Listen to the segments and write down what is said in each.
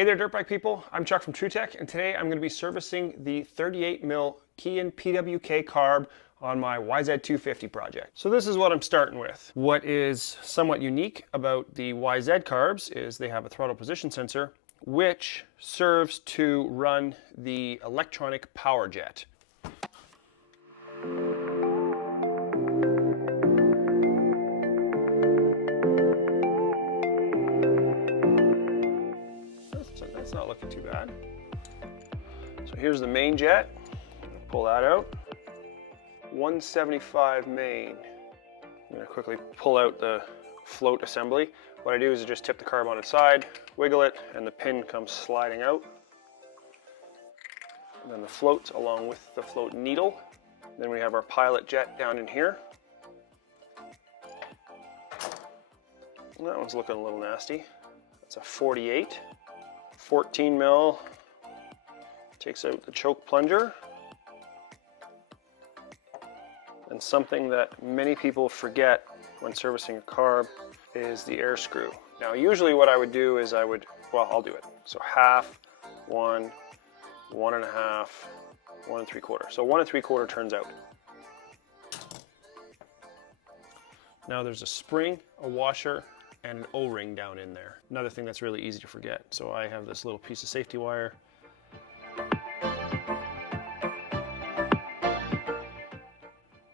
Hey there, dirt bike people. I'm Chuck from TrueTech, and today I'm going to be servicing the 38mm Keihin PWK carb on my YZ250 project. So this is what I'm starting with. What is somewhat unique about the YZ carbs is they have a throttle position sensor, which serves to run the electronic power jet. That's not looking too bad. So here's the main jet. Pull that out. 175 main. I'm going to quickly pull out the float assembly. What I do is I just tip the carb on its side, wiggle it, and the pin comes sliding out. And then the float along with the float needle. Then we have our pilot jet down in here. That one's looking a little nasty. That's a 48. 14 mil. Takes out the choke plunger. And something that many people forget when servicing a carb is the air screw. Now usually what I would do is I'll do it. So half, 1, 1.5, 1 3/4. So 1 3/4 turns out. Now there's a spring, a washer, and an O-ring down in there. Another thing that's really easy to forget. So I have this little piece of safety wire.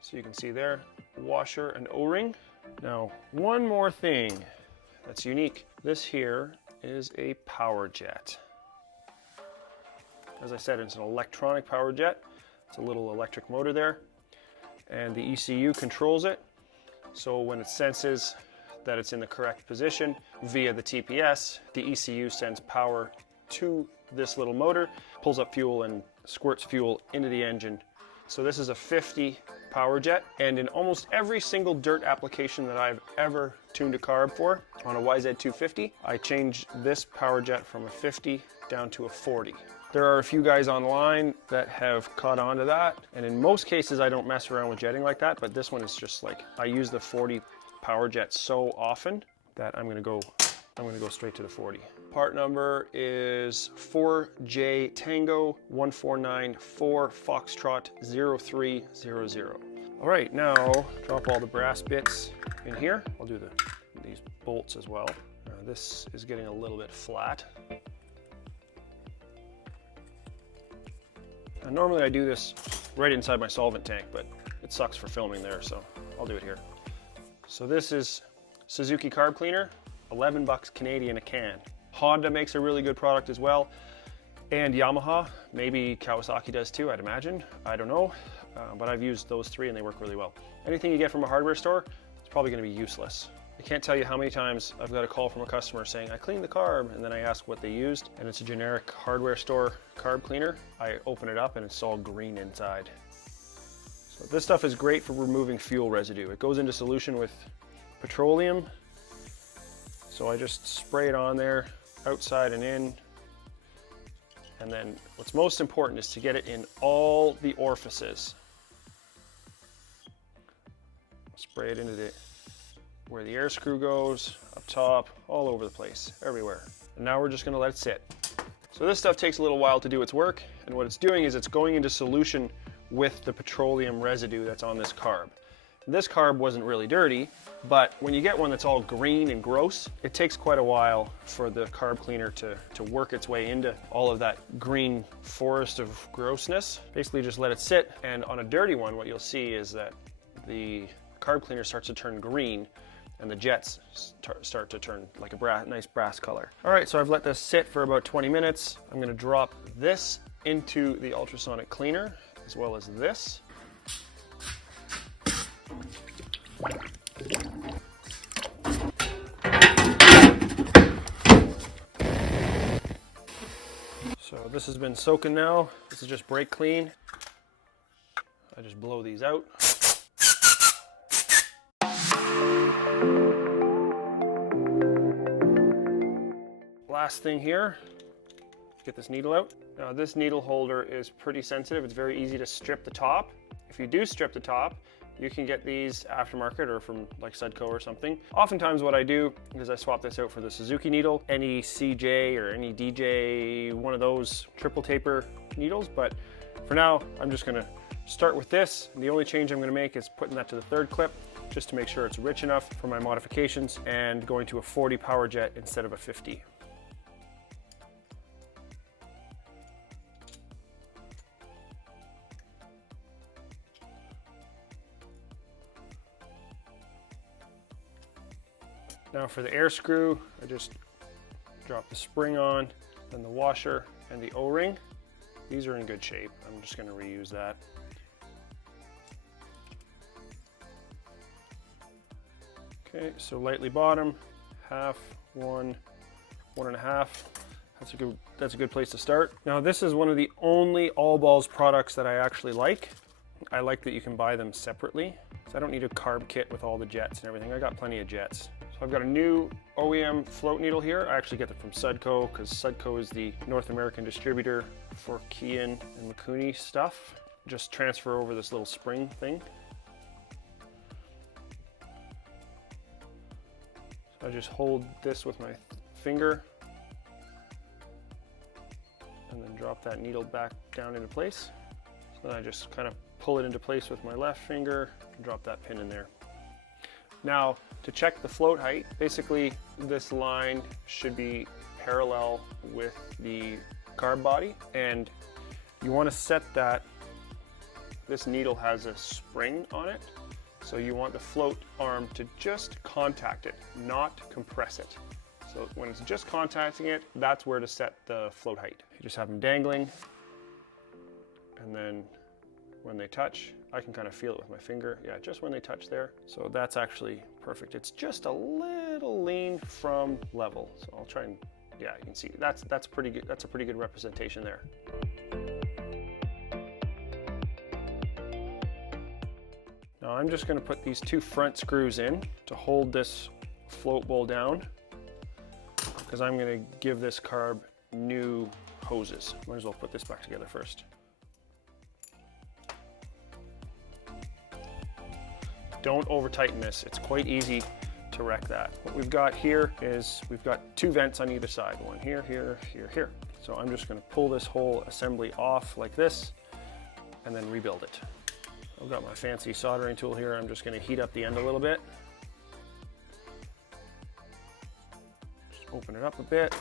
So you can see there, washer and O-ring. Now, one more thing that's unique. This here is a power jet. As I said, it's an electronic power jet. It's a little electric motor there. And the ECU controls it. So when it senses that it's in the correct position via the TPS, the ECU sends power to this little motor, pulls up fuel and squirts fuel into the engine. So this is a 50 power jet, and in almost every single dirt application that I've ever tuned a carb for on a YZ250, I changed this power jet from a 50 down to a 40. There are a few guys online that have caught on to that, and in most cases I don't mess around with jetting like that, but this one is just like, I use the 40 power jet so often that I'm gonna go straight to the 40. Part number is 4J Tango 1494 Foxtrot 0300. All right, now drop all the brass bits in here. I'll do these bolts as well. This is getting a little bit flat. And normally I do this right inside my solvent tank, but it sucks for filming there, so I'll do it here. So this is Suzuki carb cleaner, 11 bucks Canadian a can. Honda makes a really good product as well, and Yamaha, maybe Kawasaki does too, I'd imagine. I don't know, but I've used those three and they work really well. Anything you get from a hardware store, it's probably gonna be useless. I can't tell you how many times I've got a call from a customer saying, I cleaned the carb, and then I ask what they used, and it's a generic hardware store carb cleaner. I open it up and it's all green inside. So this stuff is great for removing fuel residue. It goes into solution with petroleum. So I just spray it on there, outside and in. And then what's most important is to get it in all the orifices. Spray it into where the air screw goes, up top, all over the place, everywhere. And now we're just gonna let it sit. So this stuff takes a little while to do its work, and what it's doing is it's going into solution with the petroleum residue that's on this carb. This carb wasn't really dirty, but when you get one that's all green and gross, it takes quite a while for the carb cleaner to work its way into all of that green forest of grossness. Basically just let it sit, and on a dirty one, what you'll see is that the carb cleaner starts to turn green and the jets start to turn like a nice brass color. All right, so I've let this sit for about 20 minutes. I'm gonna drop this into the ultrasonic cleaner, as well as this. So this has been soaking now. This is just brake clean. I just blow these out. Last thing here, get this needle out. Now this needle holder is pretty sensitive. It's very easy to strip the top. If you do strip the top, You can get these aftermarket or from like Sudco or something. Oftentimes what I do is I swap this out for the Suzuki needle, any CJ or any DJ, one of those triple taper needles. But for now, I'm just gonna start with this. And the only change I'm gonna make is putting that to the third clip, just to make sure it's rich enough for my modifications, and going to a 40 power jet instead of a 50. Now for the air screw, I just drop the spring on, then the washer and the O-ring. These are in good shape. I'm just going to reuse that. Okay, so lightly bottom, half, one, 1.5. That's a good place to start. Now this is one of the only All Balls products that I actually like. I like that you can buy them separately. So I don't need a carb kit with all the jets and everything. I got plenty of jets. So I've got a new OEM float needle here. I actually get it from Sudco because Sudco is the North American distributor for Keihin and Mikuni stuff. Just transfer over this little spring thing. So I just hold this with my finger and then drop that needle back down into place. So then I just kind of pull it into place with my left finger and drop that pin in there. Now, to check the float height, basically this line should be parallel with the carb body, and you want to set that. This needle has a spring on it, so you want the float arm to just contact it, not compress it. So when it's just contacting it, that's where to set the float height. You just have them dangling, and then when they touch, I can kind of feel it with my finger. Yeah, just when they touch there. So that's actually perfect. It's just a little lean from level. So I'll try and, yeah, you can see that's pretty good. That's a pretty good representation there. Now I'm just going to put these two front screws in to hold this float bowl down, because I'm going to give this carb new hoses. Might as well put this back together first. Don't over tighten this. It's quite easy to wreck that. What we've got here is we've got two vents on either side. One here, here, here, here. So I'm just going to pull this whole assembly off like this and then rebuild it. I've got my fancy soldering tool here. I'm just going to heat up the end a little bit. Just open it up a bit.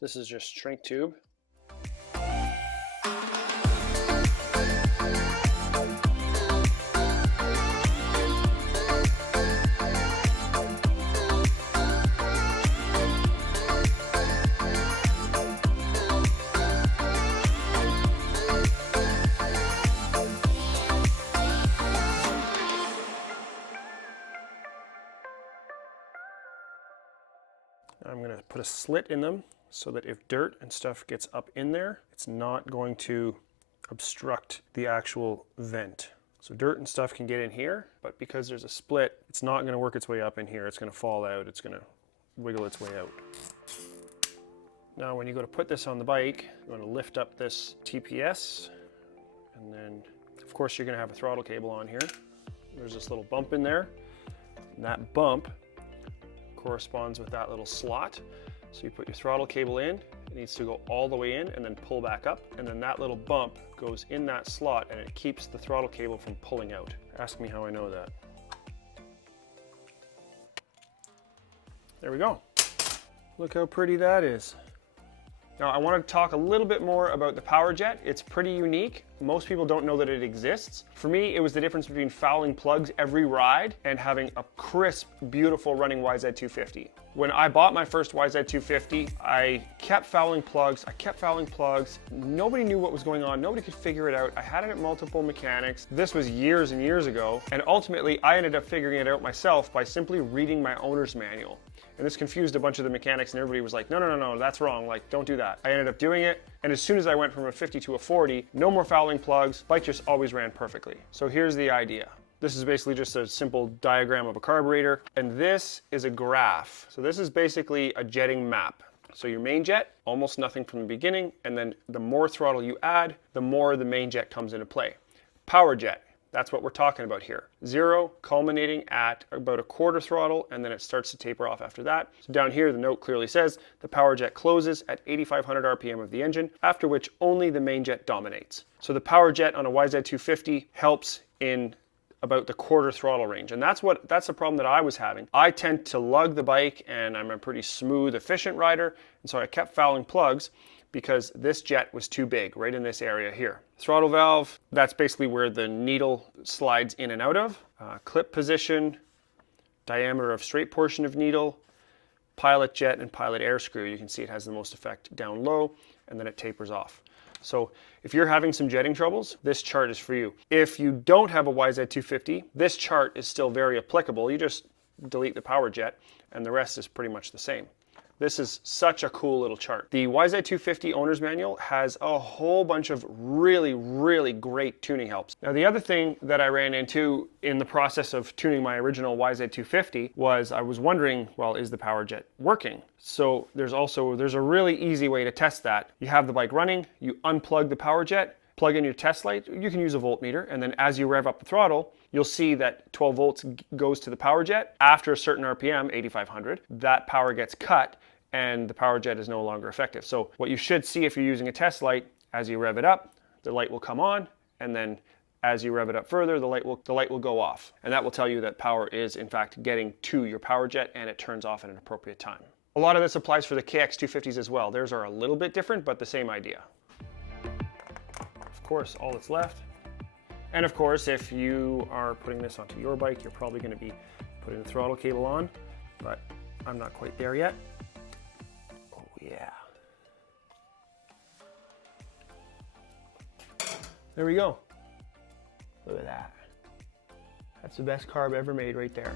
This is just shrink tube. I'm going to put a slit in them so that if dirt and stuff gets up in there, it's not going to obstruct the actual vent. So dirt and stuff can get in here, but because there's a split, it's not going to work its way up in here. It's going to fall out. It's going to wiggle its way out. Now when you go to put this on the bike, you want to lift up this TPS, and then of course you're going to have a throttle cable on here. There's this little bump in there, and that bump corresponds with that little slot. So you put your throttle cable in, it needs to go all the way in and then pull back up, and then that little bump goes in that slot and it keeps the throttle cable from pulling out. Ask me how I know that. There we go. Look how pretty that is. Now I want to talk a little bit more about the power jet. It's pretty unique. Most people don't know that it exists. For me, it was the difference between fouling plugs every ride and having a crisp, beautiful running YZ250. When I bought my first YZ250, I kept fouling plugs. Nobody knew what was going on. Nobody could figure it out. I had it at multiple mechanics. This was years and years ago. And ultimately, I ended up figuring it out myself by simply reading my owner's manual. And this confused a bunch of the mechanics, and everybody was like, no, that's wrong, like, don't do that. I ended up doing it, and as soon as I went from a 50 to a 40, no more fouling plugs, bike just always ran perfectly. So here's the idea. This is basically just a simple diagram of a carburetor, and this is a graph. So this is basically a jetting map. So your main jet, almost nothing from the beginning, and then the more throttle you add, the more the main jet comes into play. Power jet. That's what we're talking about here. 0 culminating at about a quarter throttle, and then it starts to taper off after that. So down here, the note clearly says the power jet closes at 8,500 RPM of the engine, after which only the main jet dominates. So the power jet on a YZ250 helps in about the quarter throttle range, and that's the problem that I was having. I tend to lug the bike, and I'm a pretty smooth, efficient rider, and so I kept fouling plugs because this jet was too big, right in this area here. Throttle valve, that's basically where the needle slides in and out of. Clip position, diameter of straight portion of needle, pilot jet and pilot air screw. You can see it has the most effect down low, and then it tapers off. So if you're having some jetting troubles, this chart is for you. If you don't have a YZ250, this chart is still very applicable. You just delete the power jet, and the rest is pretty much the same. This is such a cool little chart. The YZ250 owner's manual has a whole bunch of really, really great tuning helps. Now, the other thing that I ran into in the process of tuning my original YZ250 was I was wondering, well, is the power jet working? So there's a really easy way to test that. You have the bike running, you unplug the power jet, plug in your test light, you can use a voltmeter, and then as you rev up the throttle, you'll see that 12 volts goes to the power jet. After a certain RPM, 8,500, that power gets cut and the power jet is no longer effective. So what you should see if you're using a test light, as you rev it up, the light will come on, and then as you rev it up further, the light will go off. And that will tell you that power is in fact getting to your power jet, and it turns off at an appropriate time. A lot of this applies for the KX250s as well. Theirs are a little bit different, but the same idea. Of course, all that's left. And of course, if you are putting this onto your bike, you're probably going to be putting the throttle cable on, but I'm not quite there yet. Oh yeah. There we go. Look at that. That's the best carb ever made right there.